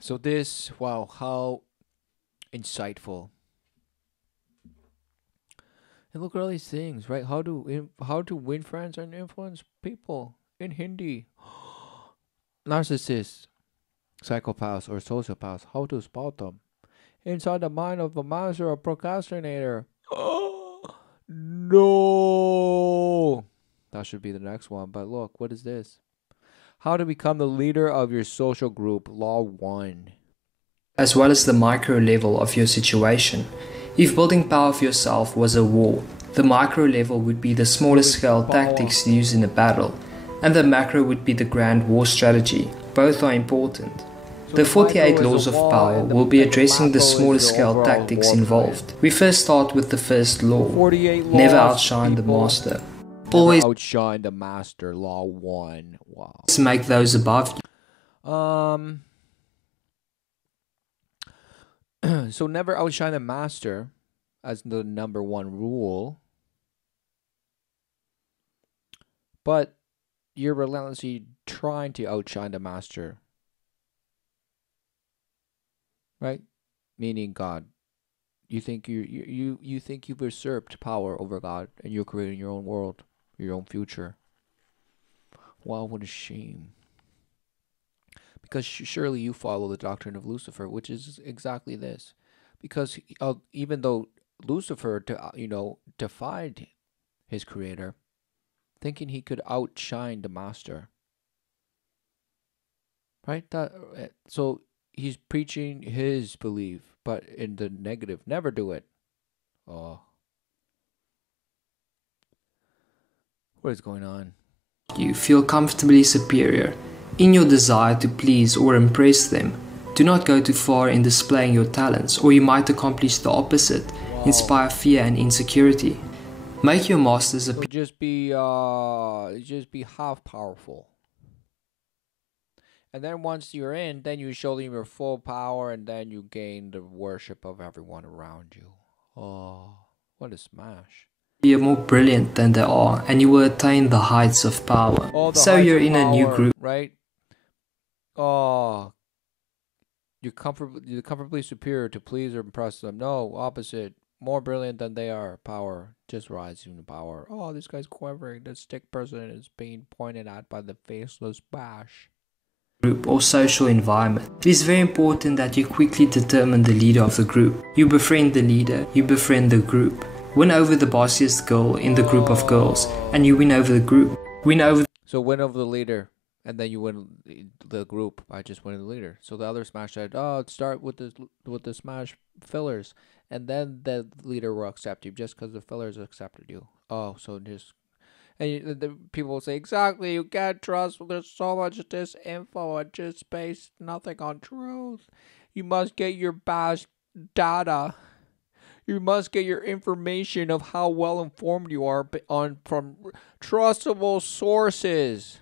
So this, wow, how insightful. And look at all these things, right? How to win friends and influence people in Hindi. Narcissists, psychopaths, or sociopaths. How to spot them inside the mind of a master or procrastinator. No, that should be the next one. But look, what is this? How to become the leader of your social group. Law 1. As well as the micro level of your situation. If building power for yourself was a war, the micro level would be the smaller scale tactics used in a battle, and the macro would be the grand war strategy. Both are important. The 48 laws of power will be addressing the smaller scale tactics involved. We first start with the first law. Never outshine the master. Always outshine the master. Law 1. Wow. Make those above you. So never outshine the master as the number 1 rule. But you're relentlessly trying to outshine the master. Right? Meaning God. You think you think you've usurped power over God and you're creating your own world, your own future. Wow, what a shame. Because surely you follow the doctrine of Lucifer, which is exactly this. Because even though Lucifer, defied his creator, thinking he could outshine the master. Right? So he's preaching his belief, but in the negative. Never do it. Oh. What is going on? You feel comfortably superior. In your desire to please or impress them, do not go too far in displaying your talents, or you might accomplish the opposite, inspire fear and insecurity. Make your masters appear. Just be half powerful. And then once you're in, then you show them your full power, and then you gain the worship of everyone around you. Oh, what a smash. Be more brilliant than they are, and you will attain the heights of power. So you're in a new group, right? Oh, you're comfortably superior to please or impress them. No, opposite. More brilliant than they are. Power. Just rising to power. Oh, this guy's quivering. The stick person is being pointed at by the faceless bash. Group or social environment. It is very important that you quickly determine the leader of the group. You befriend the leader, you befriend the group. Win over the bossiest girl in the group of girls, and you win over the group. Win over the leader, and then you win the group by just winning the leader. So the other smash said, start with the smash fillers, and then the leader will accept you just because the fillers accepted you. Oh, so just... And the people will say, exactly, you can't trust, there's so much disinfo and just based nothing on truth. You must get your bash data. You must get your information of how well informed you are from trustable sources.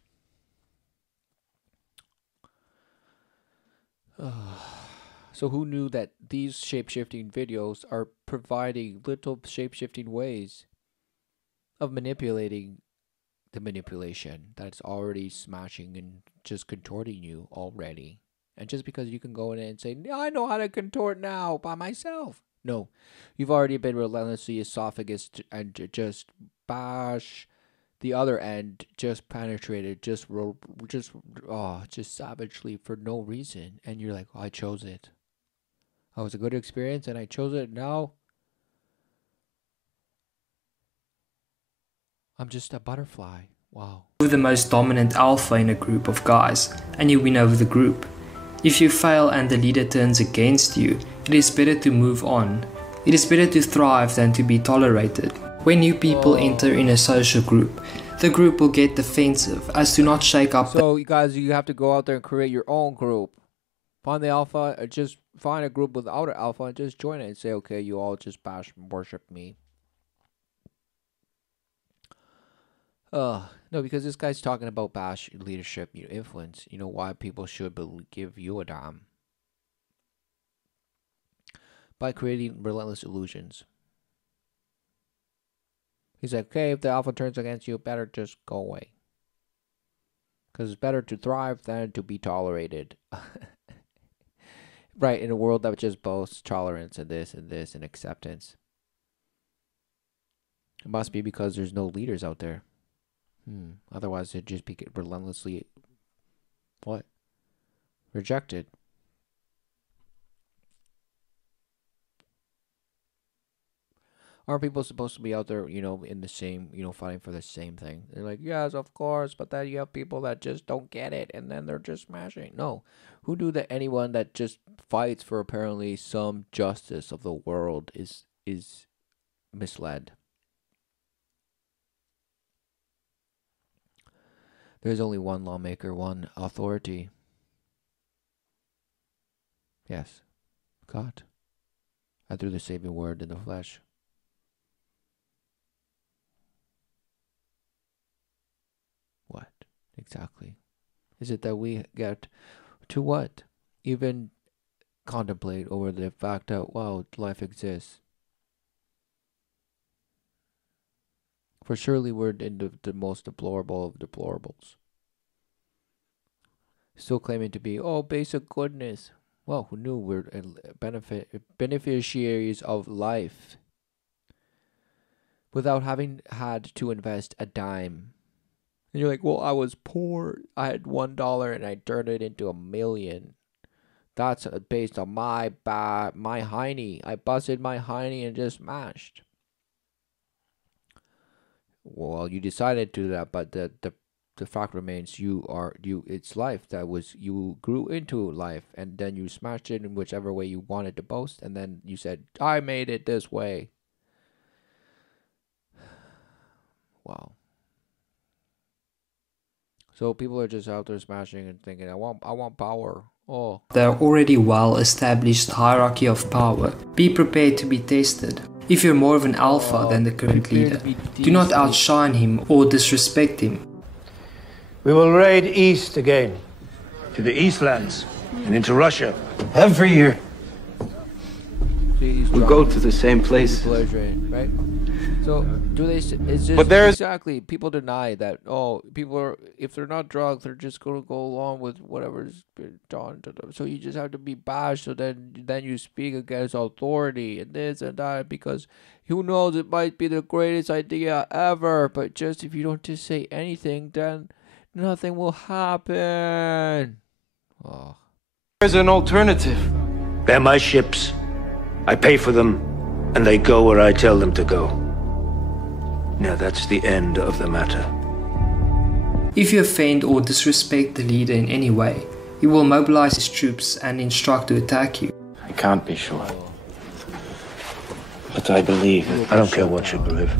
So who knew that these shape-shifting videos are providing little shape-shifting ways of manipulating the manipulation that's already smashing and just contorting you already. And just because you can go in and say, I know how to contort now by myself. No, you've already been relentlessly esophagus and just bash the other end, just penetrated, just savagely for no reason. And you're like, I chose it. It was a good experience and I chose it. Now I'm just a butterfly. Wow. You're the most dominant alpha in a group of guys, and you win over the group. If you fail and the leader turns against you, it is better to move on. It is better to thrive than to be tolerated. When new people enter in a social group, the group will get defensive as to not shake up. So you guys, you have to go out there and create your own group. Find the alpha, or just find a group without an alpha and just join it and say, okay, you all just bash and worship me. No, because this guy's talking about bash leadership, influence. Why people should give you a damn. By creating relentless illusions. He's like, okay, if the alpha turns against you, better just go away. Because it's better to thrive than to be tolerated. Right, in a world that just boasts tolerance and this and acceptance. It must be because there's no leaders out there. Otherwise, it'd just be relentlessly what? Rejected. Aren't people supposed to be out there, in the same, fighting for the same thing? They're like, yes, of course, but then you have people that just don't get it, and then they're just smashing. No, who do that? Anyone that just fights for apparently some justice of the world is misled. There's only one lawmaker, one authority. Yes, God. And through the saving word in the flesh. What exactly is it that we get to what? Even contemplate over the fact that, wow, life exists. For surely we're in the most deplorable of deplorables. Still claiming to be, basic goodness. Well, who knew we're beneficiaries of life without having had to invest a dime. And you're like, well, I was poor. I had $1 and I turned it into $1 million. That's based on my hiney. I busted my hiney and just smashed. Well, you decided to do that, but the fact remains, it's life you grew into life, and then you smashed it in whichever way you wanted to boast, and then you said, I made it this way. Wow. So people are just out there smashing and thinking, I want power. Oh. The already well-established hierarchy of power. Be prepared to be tested. If you're more of an alpha than the current leader, do not outshine him or disrespect him. We will raid east again, to the Eastlands and into Russia. Every year. We go to the same place. Right? So, do they? It's just But there's exactly, people deny that. Oh, people are, if they're not drunk, they're just gonna go along with whatever's been done to them. So you just have to be bashed. So then you speak against authority and this and that, because who knows, it might be the greatest idea ever. But just if you don't just say anything, then nothing will happen. Oh. There's an alternative. They're my ships. I pay for them, and they go where I tell them to go. Now that's the end of the matter. If you offend or disrespect the leader in any way, he will mobilize his troops and instruct to attack you. I can't be sure. But I believe it. I don't care what you believe.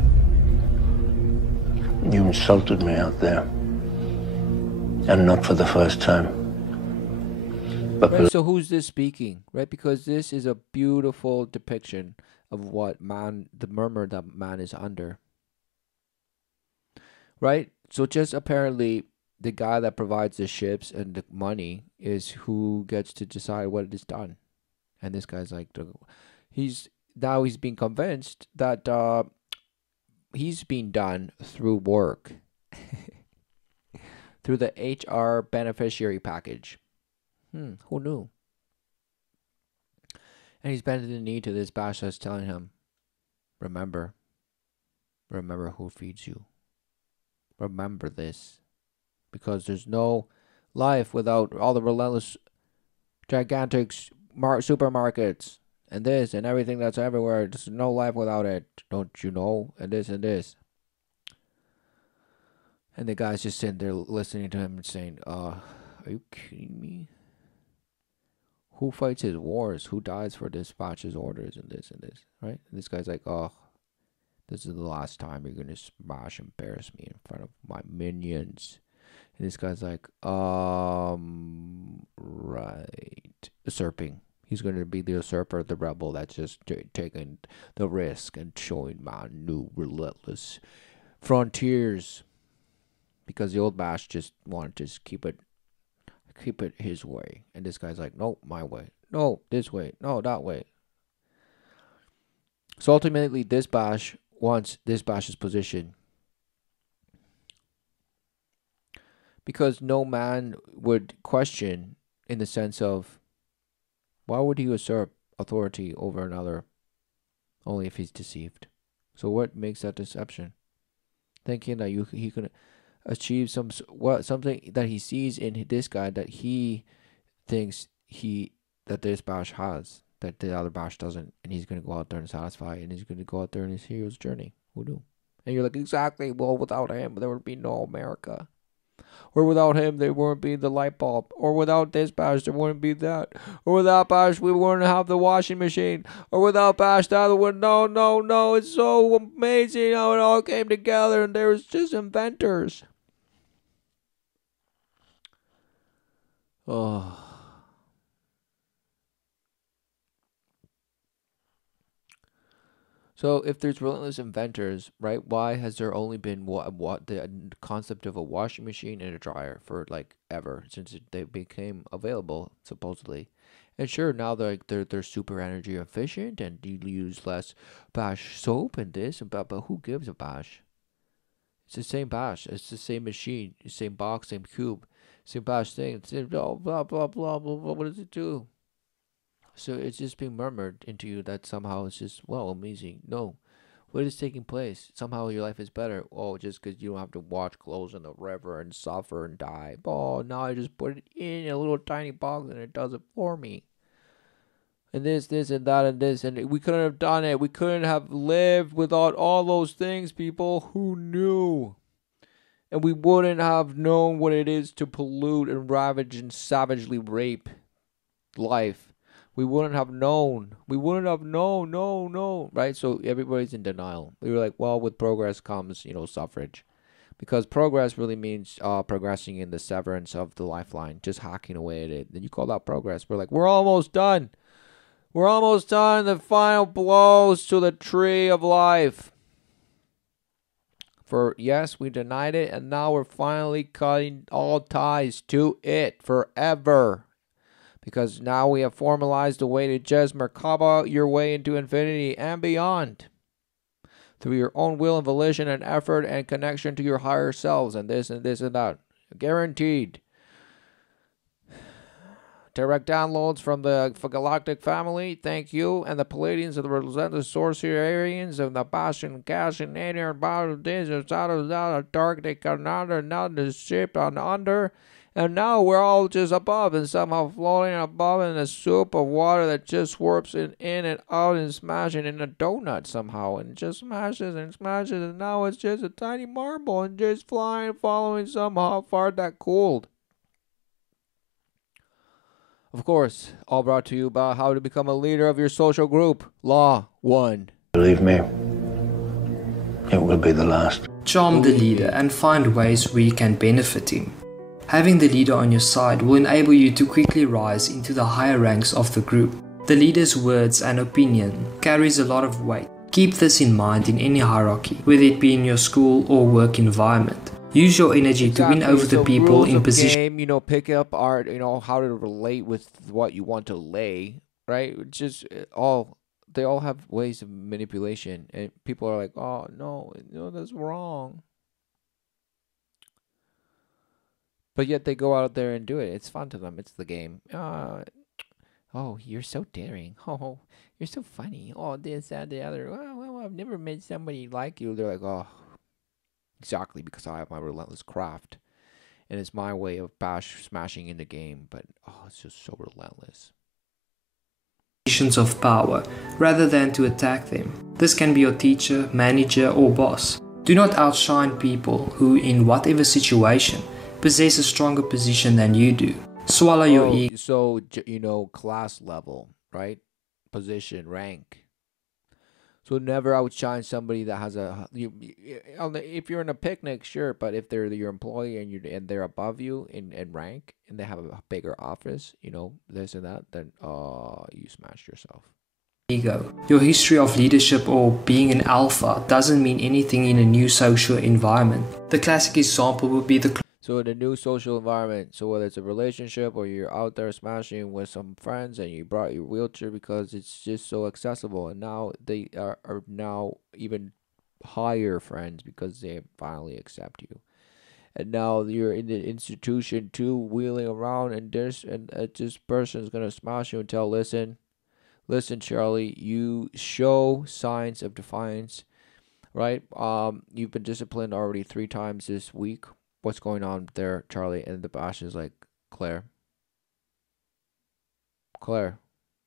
You insulted me out there. And not for the first time. But right, so who's this speaking? Right, because this is a beautiful depiction of what the murmur that man is under. Right? So just apparently the guy that provides the ships and the money is who gets to decide what is done. And this guy's like, he's being convinced that he's being done through work. Through the HR beneficiary package. Who knew? And he's bending the knee to this bash that's telling him, remember who feeds you. Remember this. Because there's no life without all the relentless, gigantic supermarkets and this and everything that's everywhere. There's no life without it. Don't you know? And this and this. And the guy's just sitting there listening to him and saying, are you kidding me? Who fights his wars? Who dies for dispatches orders and this, right? And this guy's like, this is the last time you're going to smash and embarrass me in front of my minions. And this guy's like, right. Usurping. He's going to be the usurper, the rebel that's just taking the risk and showing my new relentless frontiers. Because the old bash just wanted to just keep it his way. And this guy's like, no, my way. No, this way. No, that way. So ultimately, this bash wants this bash's position. Because no man would question in the sense of, Why would he usurp authority over another only if he's deceived? So what makes that deception? Thinking that he can achieve something that he sees in this guy that he thinks that this bash has that the other bash doesn't, and he's gonna go out there and satisfy, and he's gonna go out there in his hero's journey. Who knew? And you're like, exactly. Well, without him, there would be no America. Or without him, there wouldn't be the light bulb. Or without this bash, there wouldn't be that. Or without bash, we wouldn't have the washing machine. Or without bash, the other would. No. It's so amazing how it all came together, and there was just inventors. Oh. So if there's relentless inventors, right? Why has there only been what the concept of a washing machine and a dryer for like ever since they became available supposedly? And sure, now they're super energy efficient and you use less bash soap and this and but who gives a bash? It's the same bash. It's the same machine, same box, same cube, same bash thing. It's blah blah blah blah blah blah. What does it do? So it's just being murmured into you that somehow it's just, well, amazing. No. What is taking place? Somehow your life is better. Oh, just because you don't have to wash clothes in the river and suffer and die. Oh, now I just put it in a little tiny box and it does it for me. And this, and that, and this. And we couldn't have done it. We couldn't have lived without all those things, people. Who knew? And we wouldn't have known what it is to pollute and ravage and savagely rape life. We wouldn't have known. No. Right? So everybody's in denial. We were like, well, with progress comes, suffrage. Because progress really means progressing in the severance of the lifeline, just hacking away at it. Then you call that progress. We're like, we're almost done. The final blows to the tree of life. For yes, we denied it, and now we're finally cutting all ties to it forever. Because now we have formalized a way to just Merkaba your way into infinity and beyond. Through your own will and volition and effort and connection to your higher selves and this and that. Guaranteed. Direct downloads from the galactic family, thank you, and the Palladians and the relentless sorcererians and the Bastion, Cash, and Nadir, and Battle of Days, out of that dark, they can now the ship on under. And now we're all just above and somehow floating above in a soup of water that just swirps in and out and smashing in a donut somehow. And just smashes and smashes. And now it's just a tiny marble and just flying, following somehow far that cooled. Of course, all brought to you about how to become a leader of your social group. Law 1. Believe me, it will be the last. Charm the leader and find ways where you can benefit him. Having the leader on your side will enable you to quickly rise into the higher ranks of the group. The leader's words and opinion carries a lot of weight. Keep this in mind in any hierarchy, whether it be in your school or work environment. Use your energy to win over the people in position. Game, pick up art, how to relate with what you want to lay, right? Just they all have ways of manipulation, and people are like, oh no, that's wrong. But yet they go out there and do it. It's fun to them. It's the game. Oh, you're so daring. Oh, you're so funny. Oh, this, that, the other. Well, I've never met somebody like you. They're like, oh, exactly, because I have my relentless craft. And it's my way of smashing in the game. But, it's just so relentless. Positions of power, rather than to attack them. This can be your teacher, manager, or boss. Do not outshine people who, in whatever situation, possess a stronger position than you do. Swallow your ego. So, class level, right? Position, rank. So never outshine somebody that has if you're in a picnic, sure, but if they're your employee and they're above you in rank and they have a bigger office, this and that, then you smashed yourself. Ego. Your history of leadership or being an alpha doesn't mean anything in a new social environment. The classic example would be so in a new social environment, so whether it's a relationship or you're out there smashing with some friends and you brought your wheelchair because it's just so accessible, and now they are now even higher friends because they finally accept you. and now you're in the institution too, wheeling around, and this person is gonna smash you and tell, listen, Charlie, you show signs of defiance, right? You've been disciplined already 3 times this week. What's going on there, Charlie? And the Bash is like, Claire,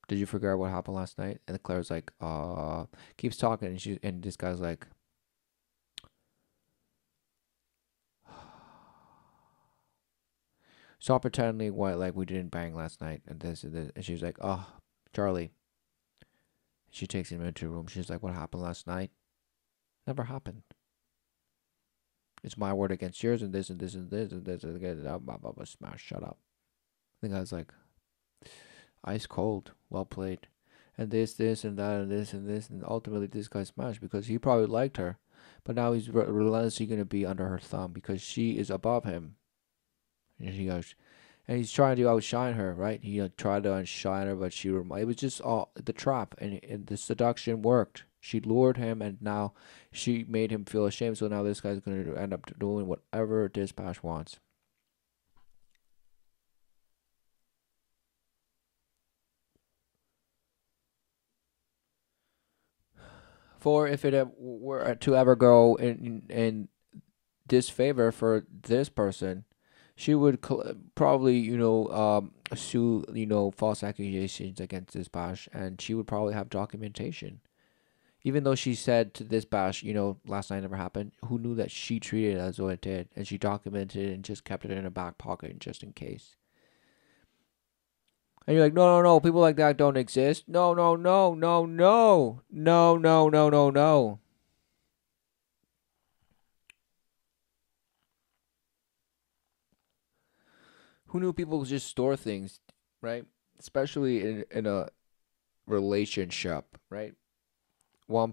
did you forget what happened last night? And Claire's like, keeps talking, and this guy's like, stop pretending like we didn't bang last night, and this and this. And she's like, oh, Charlie. She takes him into a room. She's like, what happened last night? Never happened. It's my word against yours, and this and this and this and this and this. Blah, blah, blah, smash, shut up. The guy's like, ice cold, well played. And this, and that, and this, and this. And ultimately, this guy smashed because he probably liked her. But now he's relentlessly going to be under her thumb because she is above him. And he goes, and he's trying to outshine her, right? He tried to outshine her, but it was just all the trap, and the seduction worked. She lured him, and now she made him feel ashamed. So now this guy's going to end up doing whatever Dispatch wants. For if it were to ever go in disfavor for this person, she would probably, sue, false accusations against this Bash, and she would probably have documentation. Even though she said to this Bash, last night never happened, who knew that she treated it as though it did, and she documented it and just kept it in her back pocket just in case. And you're like, no, people like that don't exist. No. Who knew people just store things, right? Especially in a relationship, right? One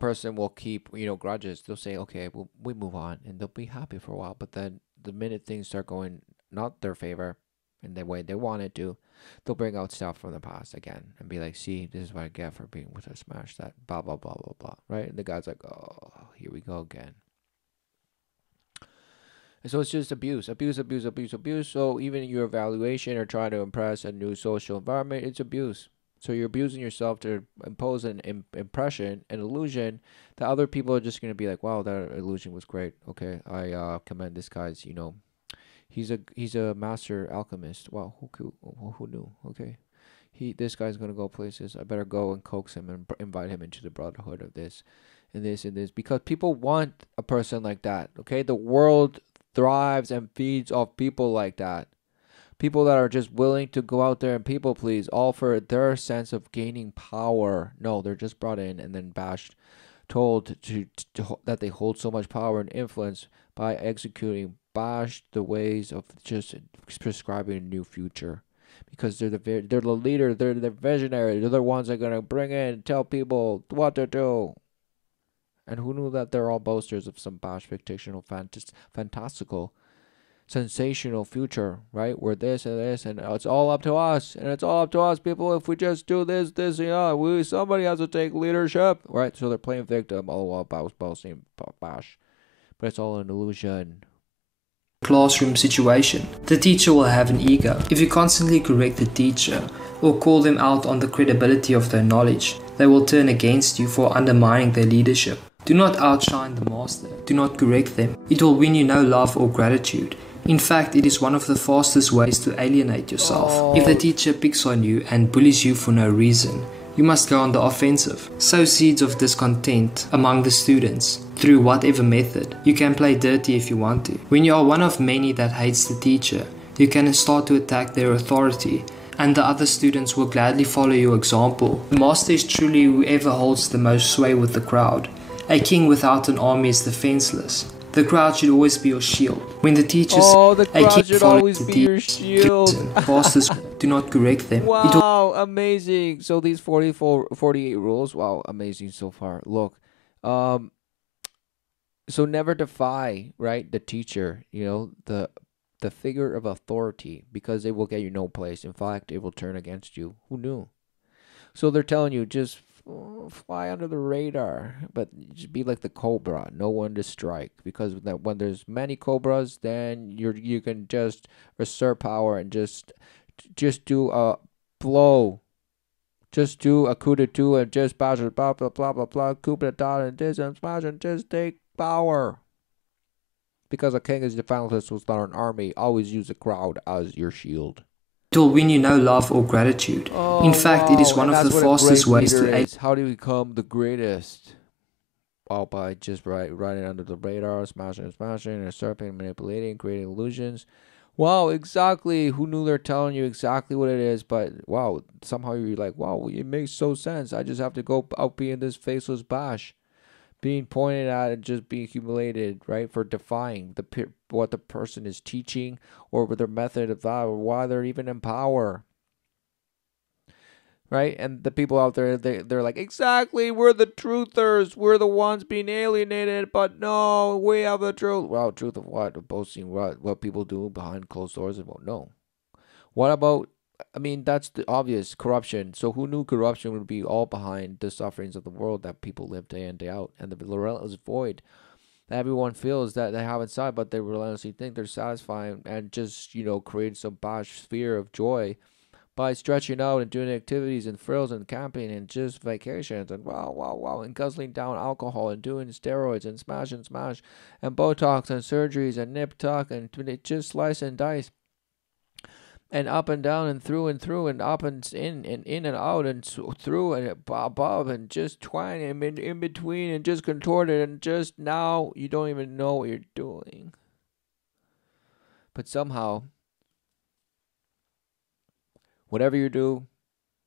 person will keep, grudges. They'll say, okay, we move on, and they'll be happy for a while. But then the minute things start going not their favor in the way they wanted to, they'll bring out stuff from the past again and be like, see, this is what I get for being with a smash that, blah, blah, blah, blah, blah, right? And the guy's like, oh, here we go again. And so it's just abuse. So even your evaluation or trying to impress a new social environment, it's abuse. So you're abusing yourself to impose an impression, an illusion that other people are just going to be like, wow, that illusion was great. Okay, I commend this guy's, he's a master alchemist. Wow, who knew? Okay, this guy's going to go places. I better go and coax him and invite him into the brotherhood of this and this and this, because people want a person like that. Okay, the world thrives and feeds off people like that. People that are just willing to go out there and people please, all for their sense of gaining power. No, they're just brought in and then bashed, told that they hold so much power and influence by executing, bashed the ways of just prescribing a new future. Because they're the leader, they're the visionary, they're the ones that are gonna bring in, tell people what to do. And who knew that they're all boasters of some bash fictional fantastical sensational future, right? Where this and this, and it's all up to us, and it's all up to us, people. If we just do this, somebody has to take leadership, right? So they're playing victim all while boasting bash, but it's all an illusion. Classroom situation. The teacher will have an ego. If you constantly correct the teacher or call them out on the credibility of their knowledge, they will turn against you for undermining their leadership. Do not outshine the master. Do not correct them. It will win you no love or gratitude. In fact, it is one of the fastest ways to alienate yourself. If the teacher picks on you and bullies you for no reason, you must go on the offensive. Sow seeds of discontent among the students through whatever method. You can play dirty if you want to. When you are one of many that hates the teacher, you can start to attack their authority, and the other students will gladly follow your example. The master is truly whoever holds the most sway with the crowd. A king without an army is defenseless. The crowd should always be your shield. When the teachers the crowd should always be your shield. Pastors do not correct them. Wow, amazing. So these 48 rules, wow, amazing so far. Look, so never defy, right, the teacher, the figure of authority, because it will get you no place. In fact, it will turn against you. Who knew? So they're telling you, just fly under the radar, but just be like the cobra, no one to strike. Because when there's many cobras, then you can just assert power and just do a blow. Just do a coup d'etat and just bash it, blah blah blah blah blah, coup d'etat and this and smash and just take power. Because a king is defenseless without an army. Always use a crowd as your shield. It will win you no love or gratitude. In fact, it is one of the fastest ways to... How do you become the greatest? Well, by just riding under the radar, smashing, usurping, manipulating, creating illusions. Wow, exactly. Who knew they're telling you exactly what it is? But wow, somehow you're like, wow, it makes so sense. I just have to go out being this faceless bash, being pointed at and just being humiliated, right? For defying what the person is teaching, or with their method of that, or why they're even in power. Right? And the people out there, they're like, exactly, we're the truthers. We're the ones being alienated, but no, we have the truth. Well, truth of what? Boasting what people do behind closed doors? Well, no. What about, I mean, that's the obvious corruption. So who knew corruption would be all behind the sufferings of the world that people live day in, day out, and the relentless void that everyone feels that they have inside, but they relentlessly think they're satisfying and just, create some bash sphere of joy by stretching out and doing activities and thrills and camping and just vacations and wow, and guzzling down alcohol and doing steroids and smash and Botox and surgeries and nip tuck and just slice and dice and up and down and through and up and in and out and through and above and just twine and in between and just contorted and just now you don't even know what you're doing. But somehow, whatever you do,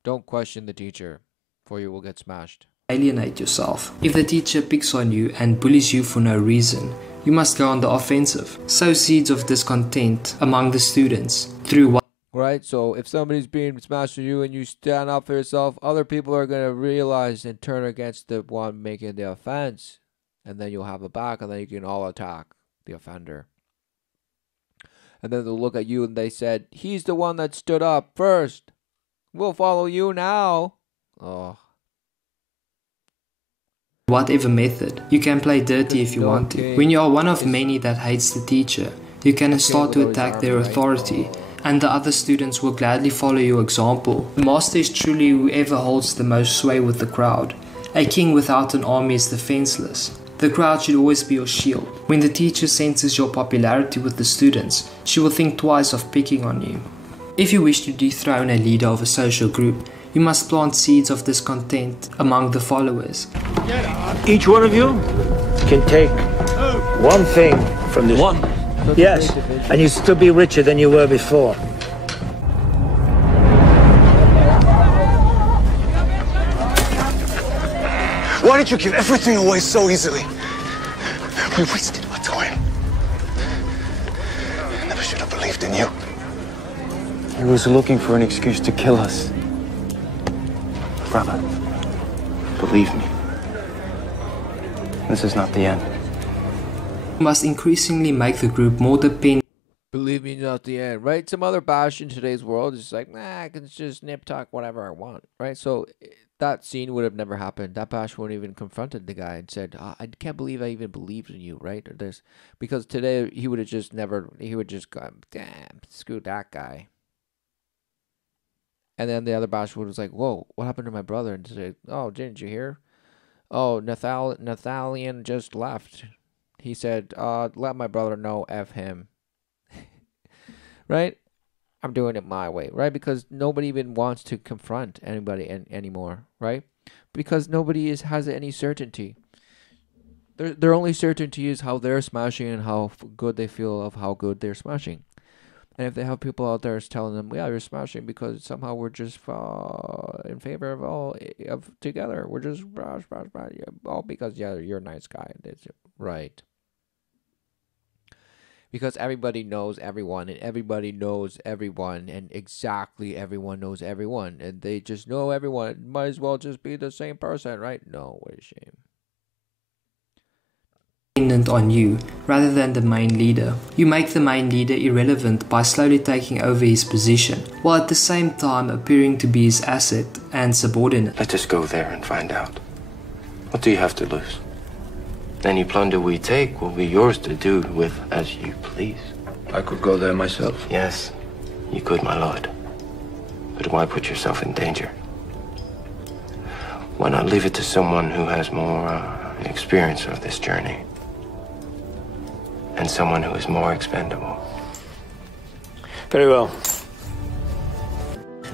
don't question the teacher, for you will get smashed. Alienate yourself. If the teacher picks on you and bullies you for no reason, you must go on the offensive. Sow seeds of discontent among the students through what... Right, so if somebody's being smashed with you and you stand up for yourself, other people are going to realize and turn against the one making the offense. And then you'll have a back and then you can all attack the offender. And then they'll look at you and they said, he's the one that stood up first. We'll follow you now. Oh. Whatever method. You can play dirty if you want to. When you are one of many that hates the teacher, you can start to attack their authority, and the other students will gladly follow your example. The master is truly whoever holds the most sway with the crowd. A king without an army is defenseless. The crowd should always be your shield. When the teacher senses your popularity with the students, she will think twice of picking on you. If you wish to dethrone a leader of a social group, you must plant seeds of discontent among the followers. Each one of you can take one thing from this. One? Yes, and you'll still be richer than you were before. Why did you give everything away so easily? We wasted our time. I never should have believed in you. He was looking for an excuse to kill us. Brother, believe me. This is not the end. You must increasingly make the group more dependent. Believe me, not the end, right? Some other bash in today's world is like, I can just nip tuck whatever I want, right? So that scene would have never happened. That bash wouldn't even confronted the guy and said, I can't believe I even believed in you, right? Because today he would have just gone, damn, screw that guy. And then the other bash was like, whoa, what happened to my brother? And said, oh, didn't you hear? Oh, Nathalion just left. He said, let my brother know, F him. Right? I'm doing it my way, right? Because nobody even wants to confront anybody anymore, right? Because nobody has any certainty. Their only certainty is how they're smashing and how good they feel of how good they're smashing. And if they have people out there telling them, yeah, you're smashing because somehow we're just in favor of all of together. We're just all because, yeah, you're a nice guy. That's right. Because everybody knows everyone, and everybody knows everyone, and exactly everyone knows everyone, and they just know everyone. It might as well just be the same person, right? No, what a shame. dependent on you rather than the main leader. You make the main leader irrelevant by slowly taking over his position, while at the same time appearing to be his asset and subordinate. Let us go there and find out. What do you have to lose? Any plunder we take will be yours to do with as you please. I could go there myself. Yes, you could, my lord. But why put yourself in danger? Why not leave it to someone who has more experience of this journey? And someone who is more expendable. Very well.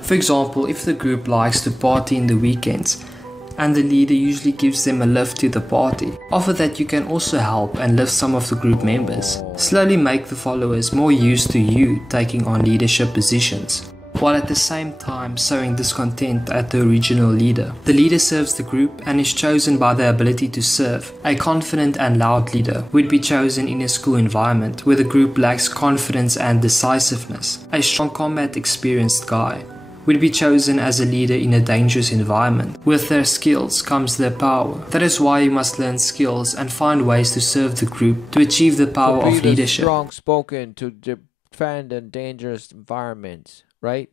For example, if the group likes to party in the weekends, and the leader usually gives them a lift to the party, offer that you can also help and lift some of the group members. Slowly make the followers more used to you taking on leadership positions, while at the same time sowing discontent at the original leader. The leader serves the group and is chosen by their ability to serve. A confident and loud leader would be chosen in a school environment where the group lacks confidence and decisiveness. A strong combat experienced guy would be chosen as a leader in a dangerous environment. With their skills comes their power. That is why you must learn skills and find ways to serve the group to achieve the power of leadership. Strong spoken to defend in dangerous environments, right?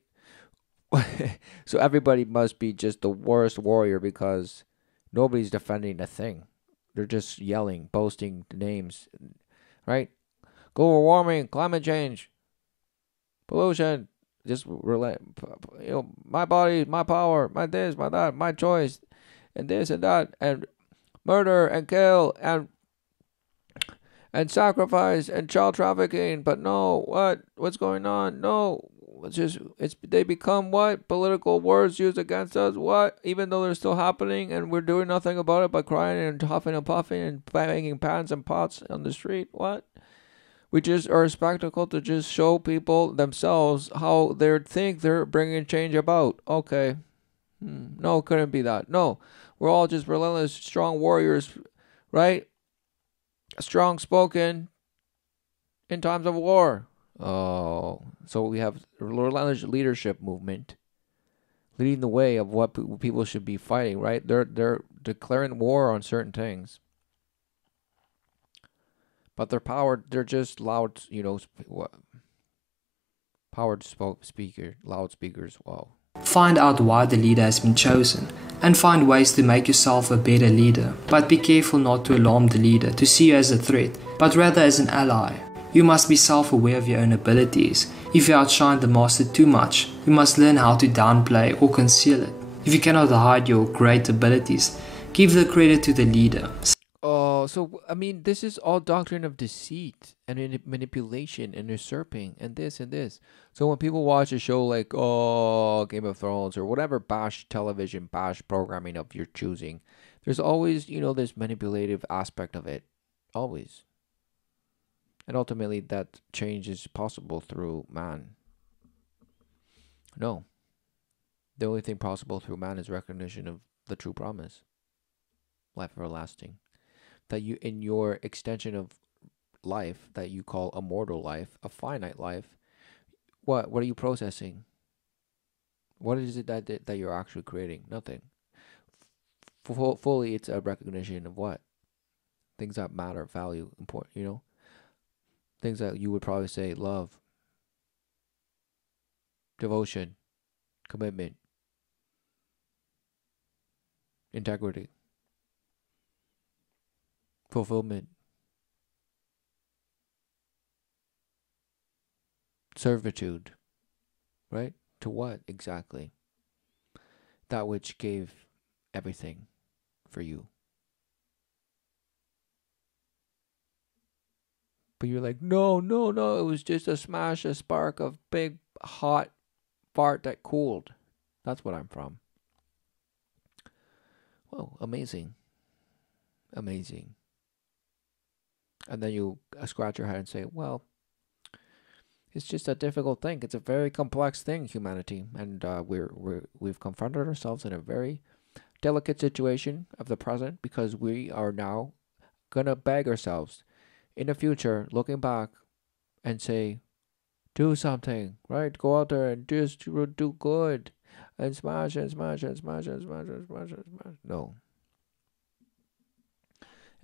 So everybody must be just the worst warrior because nobody's defending a thing. They're just yelling, boasting names, right? Global warming, climate change, pollution. Just relate, my body, my power, my this, my that, my choice, and this and that, and murder and kill and sacrifice and child trafficking. But no, what's going on? No, they become what? Political words used against us. What? Even though they're still happening and we're doing nothing about it but crying and huffing and puffing and banging pans and pots on the street. What? We just are a spectacle to just show people themselves how they think they're bringing change about. Okay. No, couldn't be that. No, we're all just relentless, strong warriors, right? Strong spoken in times of war. Oh, so we have relentless leadership movement leading the way of what people should be fighting, right? They're declaring war on certain things. But they're just loud, powered loudspeakers. Wow. Find out why the leader has been chosen, and find ways to make yourself a better leader. But be careful not to alarm the leader, to see you as a threat, but rather as an ally. You must be self-aware of your own abilities. If you outshine the master too much, you must learn how to downplay or conceal it. If you cannot hide your great abilities, give the credit to the leader. So, I mean, this is all doctrine of deceit and manipulation and usurping and this and this. So when people watch a show like, Game of Thrones or whatever bash programming of your choosing, there's always, this manipulative aspect of it. Always. And ultimately that change is possible through man. No. The only thing possible through man is recognition of the true promise. Life everlasting. That you, in your extension of life that you call a mortal life, a finite life, what are you processing? What is it that you're actually creating? Nothing. Fully, it's a recognition of what? Things that matter, value, important, Things that you would probably say love, devotion, commitment, integrity, fulfillment, servitude, right? To what exactly? That which gave everything for you. But you're like, no, it was just a spark of big, hot fart that cooled. That's what I'm from. Well, amazing. Amazing. And then you scratch your head and say, well, it's just a difficult thing. It's a very complex thing, humanity. And we've confronted ourselves in a very delicate situation of the present because we are now going to beg ourselves in the future, looking back and say, do something, right? Go out there and just do good and smash and smash and smash and smash and smash and smash. No.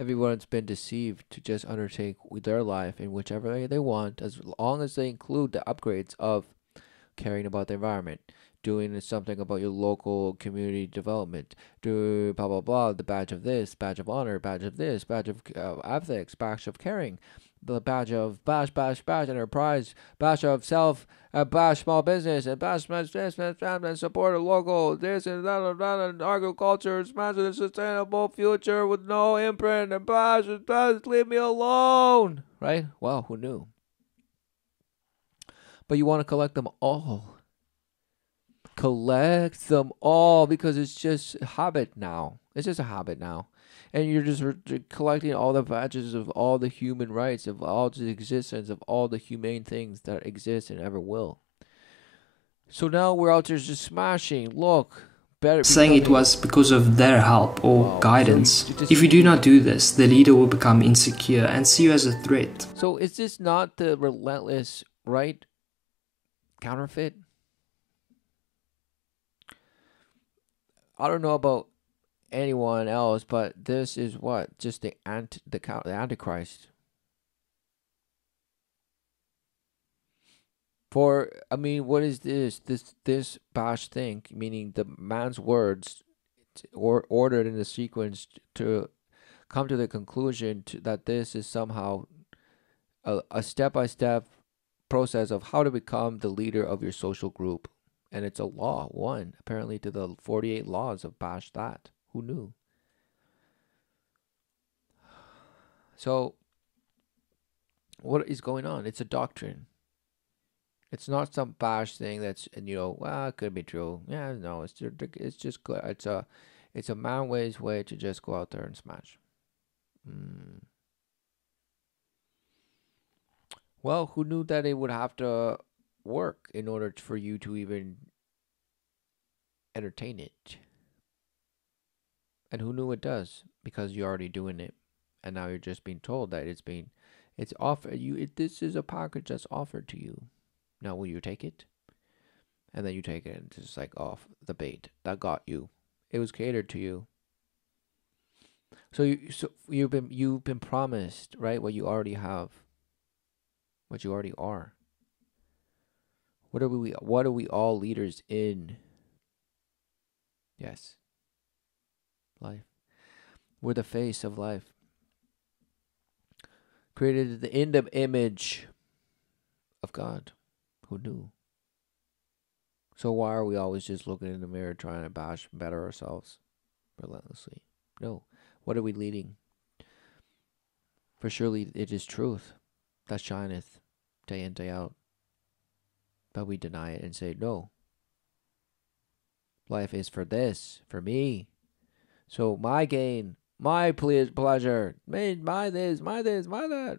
Everyone's been deceived to just undertake their life in whichever way they want, as long as they include the upgrades of caring about the environment, doing something about your local community development, do blah blah blah, the badge of this, badge of honor, badge of this, badge of ethics, badge of caring, the badge of bash enterprise, badge of self, bash small business, and bash and support a local this and that and agriculture, smash a sustainable future with no imprint, and bash leave me alone. Right? Wow, who knew? But you want to collect them all. Collect them all because it's just a habit now. It's just a habit now. And you're just collecting all the badges of all the human rights, of all the existence, of all the humane things that exist and ever will. So now we're out there just smashing. Look. Better saying it was because of their help or guidance. If you do not do this, the leader will become insecure and see you as a threat. So is this not the relentless, right, counterfeit? I don't know about anyone else, but this is what? Just the Antichrist. For, I mean, what is this? This bash thing, meaning the man's words ordered in the sequence to come to the conclusion that this is somehow a step-by-step process of how to become the leader of your social group. And it's a law, one, apparently, to the 48 laws of bash that. Who knew? So, what is going on? It's a doctrine. It's not some bash thing that's, well, it could be true. Yeah, no, it's just good. It's a man-way's way to just go out there and smash. Well, who knew that it would have to work in order for you to even entertain it? And who knew it does? Because you're already doing it, and now you're just being told that it's offered you. This is a package that's offered to you. Now will you take it? And then you take it, and it's just like off the bait that got you. It was catered to you. So you've been promised, right? What you already have. What you already are. What are we all leaders in? Yes. Life. We're the face of life. Created in the image of God. Who knew? So why are we always just looking in the mirror trying to better ourselves relentlessly? No. What are we leading? For surely it is truth that shineth day in, day out. But we deny it and say, no. Life is for this, for me. So my gain, my pleasure, my this, my that.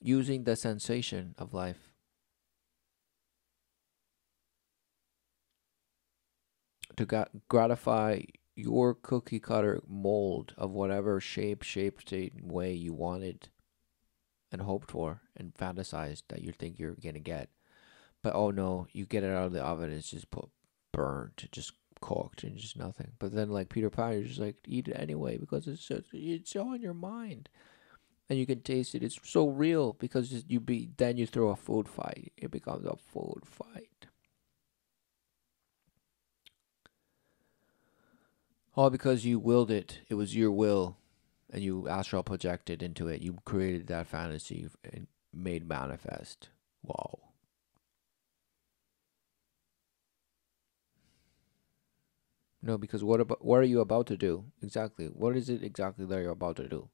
Using the sensation of life to gratify your cookie cutter mold of whatever shape, state, way you wanted and hoped for and fantasized that you think you're going to get. But oh no, you get it out of the oven, it's just burnt, just cooked and just nothing. But then like Peter Pan, you're just like, eat it anyway because it's so on your mind. And you can taste it. It's so real because then you throw a food fight. It becomes a food fight. All because you willed it. It was your will. And you astral projected into it. You created that fantasy and made manifest. Wow. No, because what are you about to do? Exactly. What is it exactly that you're about to do?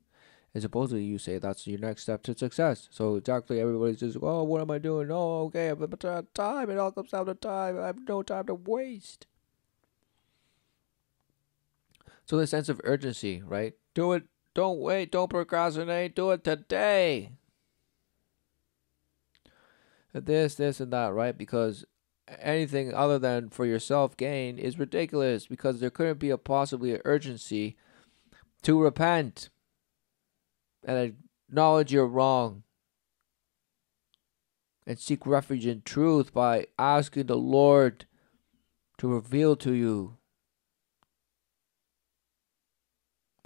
And supposedly you say that's your next step to success. So exactly everybody's just, oh, what am I doing? Oh, okay, but time. It all comes down to time. I have no time to waste. So the sense of urgency, right? Do it. Don't wait. Don't procrastinate. Do it today. This, and that, right? Because anything other than for your self-gain is ridiculous because there couldn't be possibly an urgency to repent and acknowledge you're wrong and seek refuge in truth by asking the Lord to reveal to you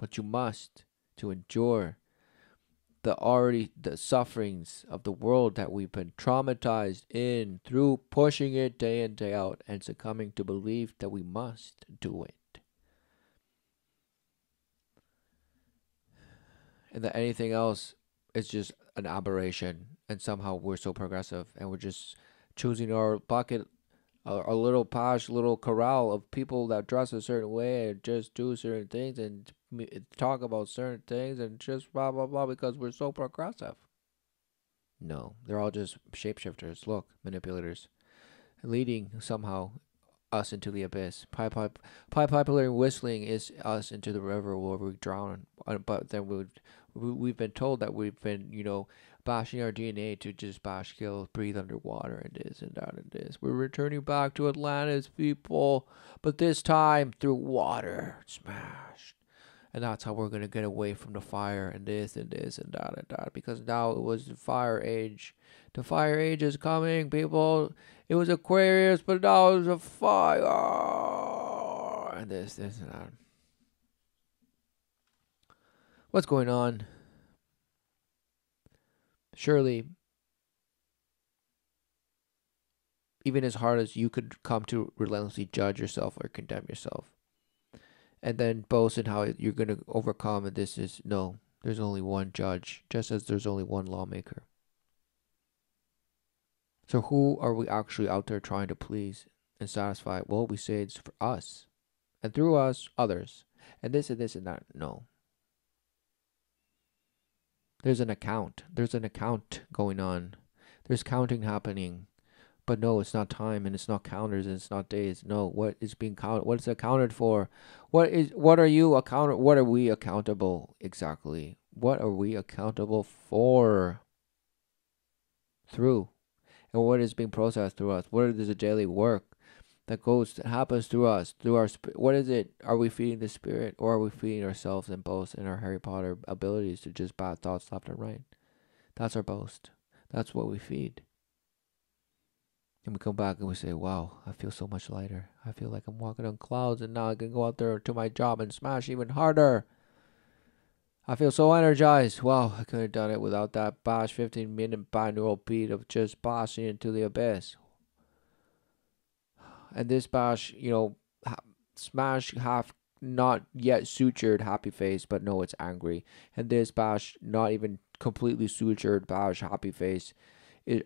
but you must to endure the sufferings of the world that we've been traumatized in through pushing it day in, day out, and succumbing to belief that we must do it. And that anything else is just an aberration, and somehow we're so progressive, and we're just choosing our bucket, our little posh little corral of people that dress a certain way and just do certain things and talk about certain things and just blah blah blah because we're so progressive. No, they're all just shapeshifters. Look, manipulators, leading somehow us into the abyss. Popular whistling is us into the river where we drown. But then we've been told that we've been, bashing our DNA to just bash, kill, breathe underwater, and this and that and this. We're returning back to Atlantis, people, but this time through water. Smashed. And that's how we're going to get away from the fire and this and this and that. Because now it was the fire age. The fire age is coming, people. It was Aquarius, but now it's a fire. And this and that. What's going on? Surely, even as hard as you could come to relentlessly judge yourself or condemn yourself, and then boast in how you're going to overcome, and this is, no, there's only one judge, just as there's only one lawmaker. So who are we actually out there trying to please and satisfy? Well, we say it's for us, and through us, others, and this and this and that. No. There's an account going on. There's counting happening. But no, it's not time, and it's not counters, and it's not days. No, what is being counted? What is accounted for? What are we accountable exactly? What are we accountable for? Through. And what is being processed through us? What is the daily work that happens through us, through our spirit? What is it? Are we feeding the spirit, or are we feeding ourselves and boast in our Harry Potter abilities to just bad thoughts left and right? That's our boast. That's what we feed. And we come back and we say, wow, I feel so much lighter. I feel like I'm walking on clouds, and now I can go out there to my job and smash even harder. I feel so energized. Wow, I could have done it without that bash 15-minute binaural beat of just bashing into the abyss. And this bash, smash half not yet sutured happy face, but no, it's angry. And this bash, not even completely sutured bash happy face,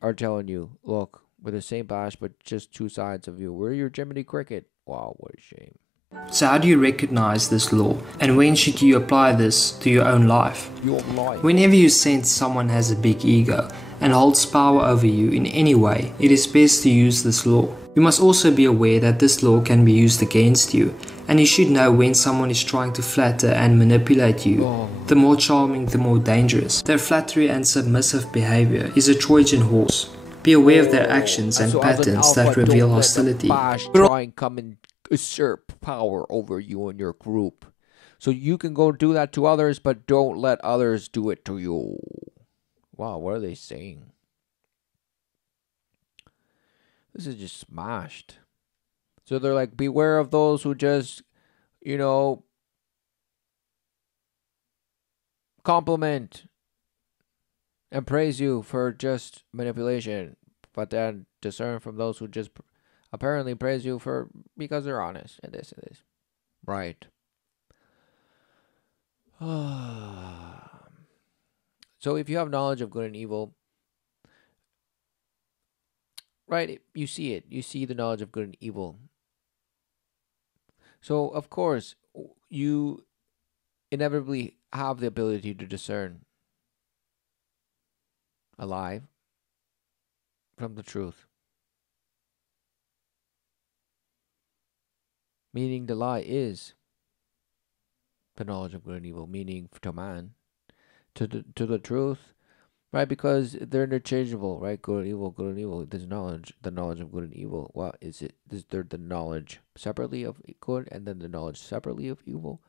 are telling you, look, we're the same bash, but just two sides of you. We're your Jiminy Cricket. Wow, what a shame. So how do you recognize this law? And when should you apply this to your own life? Whenever you sense someone has a big ego and holds power over you in any way, it is best to use this law. You must also be aware that this law can be used against you, and you should know when someone is trying to flatter and manipulate you. The more charming, the more dangerous. Their flattery and submissive behavior is a Trojan horse. Be aware of their actions and patterns that reveal hostility. Try and come and usurp power over you and your group. So you can go do that to others, but don't let others do it to you. Wow, what are they saying? This is just smashed. So they're like, beware of those who just, compliment and praise you for just manipulation, but then discern from those who just apparently praise you because they're honest and this and this. Right. So if you have knowledge of good and evil, right, you see it. You see the knowledge of good and evil. So, of course, you inevitably have the ability to discern a lie from the truth. Meaning the lie is the knowledge of good and evil, meaning to man, to the truth, right? Because they're interchangeable, right? Good and evil, good and evil. There's knowledge, the knowledge of good and evil. What is it? Is there the knowledge separately of good and then the knowledge separately of evil?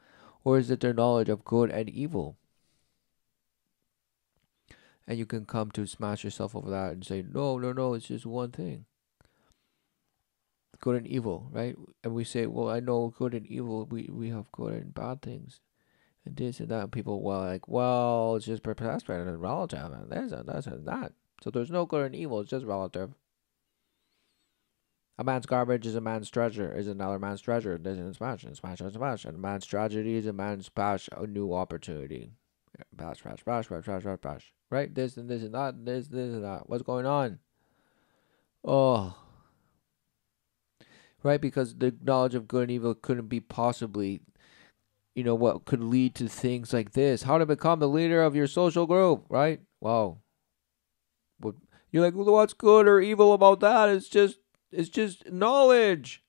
Or is it their knowledge of good and evil? And you can come to smash yourself over that and say, no, it's just one thing. Good and evil, right? And we say, well, I know good and evil. We have good and bad things. And this and that. And people were like, well, it's just perspective and relative, and this and this and that. So there's no good and evil. It's just relative. A man's garbage is a man's treasure, is another man's treasure. This is smash, and smash, and smash. And a man's tragedy is a man's bash, a new opportunity. Bash, bash, bash, bash, bash, bash, bash. Right? This and this and that, this and that. What's going on? Oh. Right? Because the knowledge of good and evil couldn't be possibly, what could lead to things like this. How to become the leader of your social group, right? Wow. You're like, well, what's good or evil about that? It's just knowledge.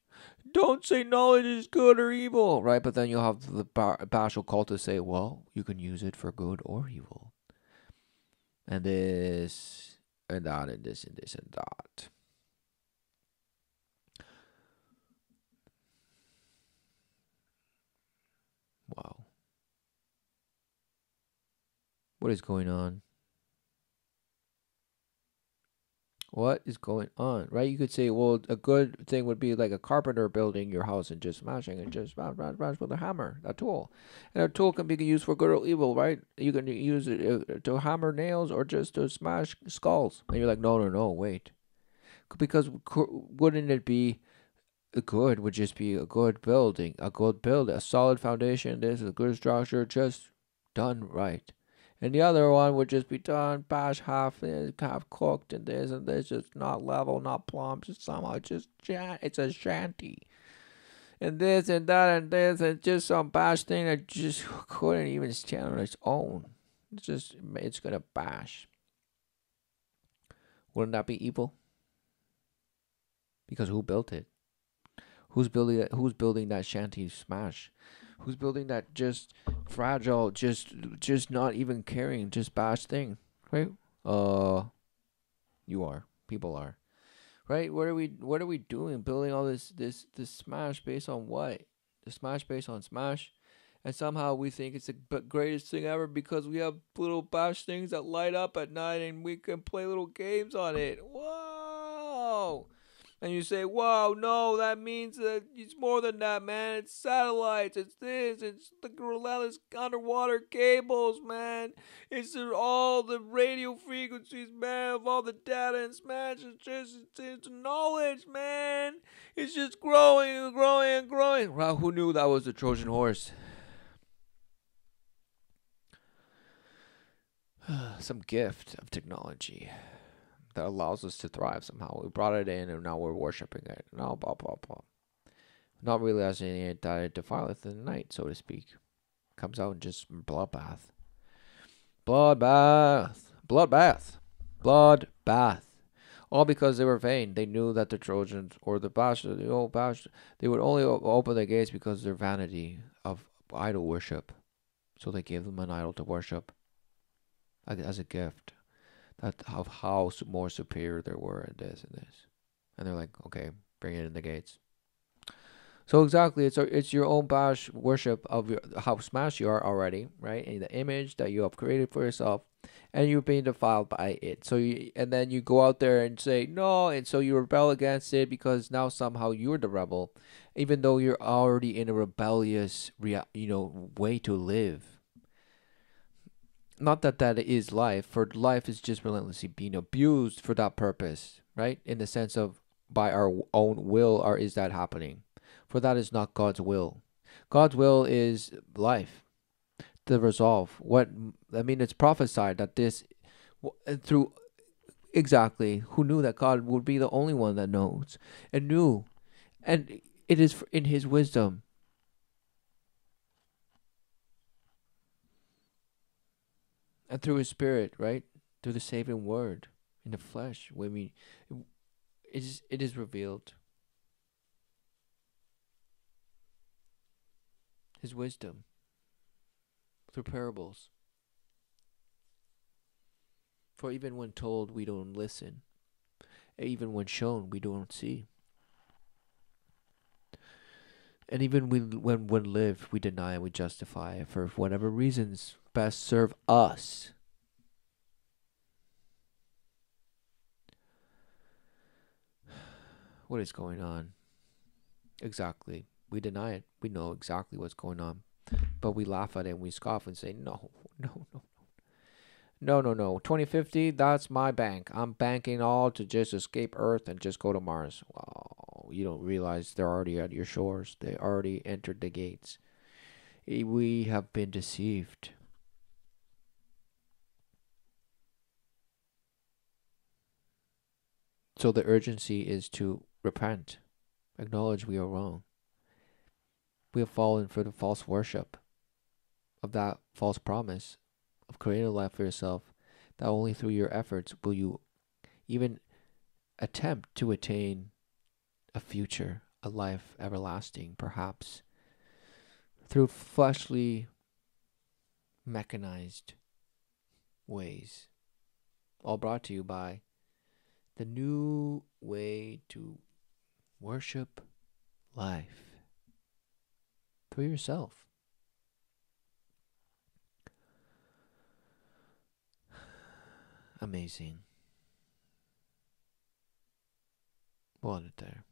Don't say knowledge is good or evil, right? But then you'll have the bashful cultists say, well, you can use it for good or evil. And this, and that, and this, and this, and that. Wow. What is going on? What is going on, right? You could say, well, a good thing would be like a carpenter building your house and just smashing and just smash with a hammer, a tool. And a tool can be used for good or evil, right? You can use it to hammer nails or just to smash skulls. And you're like, no, wait. Because wouldn't it be good would just be a good building, a solid foundation. This is a good structure, just done right. And the other one would just be done, bash half cooked, and this, just not level, not plumb, just somehow it's a shanty. And this and that and this, and just some bash thing that just couldn't even stand on its own. It's gonna bash. Wouldn't that be evil? Because who built it? Who's building that shanty smash? Who's building that just fragile, just not even caring, just bash thing, right? You are. People are, right? What are we doing? Building all this smash based on what? The smash based on smash, and somehow we think it's the greatest thing ever because we have little bash things that light up at night and we can play little games on it. Whoa! And you say, wow, no, that means that it's more than that, man. It's satellites, it's this, it's the relentless underwater cables, man. It's all the radio frequencies, man, of all the data and smash. It's knowledge, man. It's just growing and growing and growing. Wow, who knew that was the Trojan horse? Some gift of technology that allows us to thrive somehow. We brought it in and now we're worshipping it. Now, blah, blah, blah. Not realizing it that it defileth in the night, so to speak. Comes out in just bloodbath. Bloodbath. Bloodbath. Bloodbath. All because they were vain. They knew that the Trojans or the old Bash, they would only open the gates because of their vanity of idol worship. So they gave them an idol to worship as a gift. That of how more superior they were in this and this, and they're like, okay, bring it in the gates. So exactly, it's your own bash worship of how smashed you are already, right? And the image that you have created for yourself, and you're being defiled by it. So and then you go out there and say no, and so you rebel against it because now somehow you're the rebel, even though you're already in a rebellious, way to live. Not that is life, for life is just relentlessly being abused for that purpose, right? In the sense of by our own will, or is that happening? For that is not God's will. God's will is life, the resolve. It's prophesied that this, through exactly, who knew that God would be the only one that knows and knew, and it is in His wisdom. And through His Spirit, right? Through the saving Word in the flesh, it is revealed. His wisdom through parables. For even when told, we don't listen. Even when shown, we don't see. And even when lived, we deny and we justify for whatever reasons best serve us. What is going on? Exactly. We deny it. We know exactly what's going on. But we laugh at it and we scoff and say, no, no, no, no, no, no. 2050, that's my bank. I'm banking all to just escape Earth and just go to Mars. Wow, you don't realize they're already at your shores. They already entered the gates. We have been deceived. So the urgency is to repent, acknowledge we are wrong. We have fallen for the false worship of that false promise of creating a life for yourself, that only through your efforts will you even attempt to attain a future, a life everlasting, perhaps through fleshly, mechanized ways. All brought to you by the new way to worship life for yourself. Amazing. We'll end it there.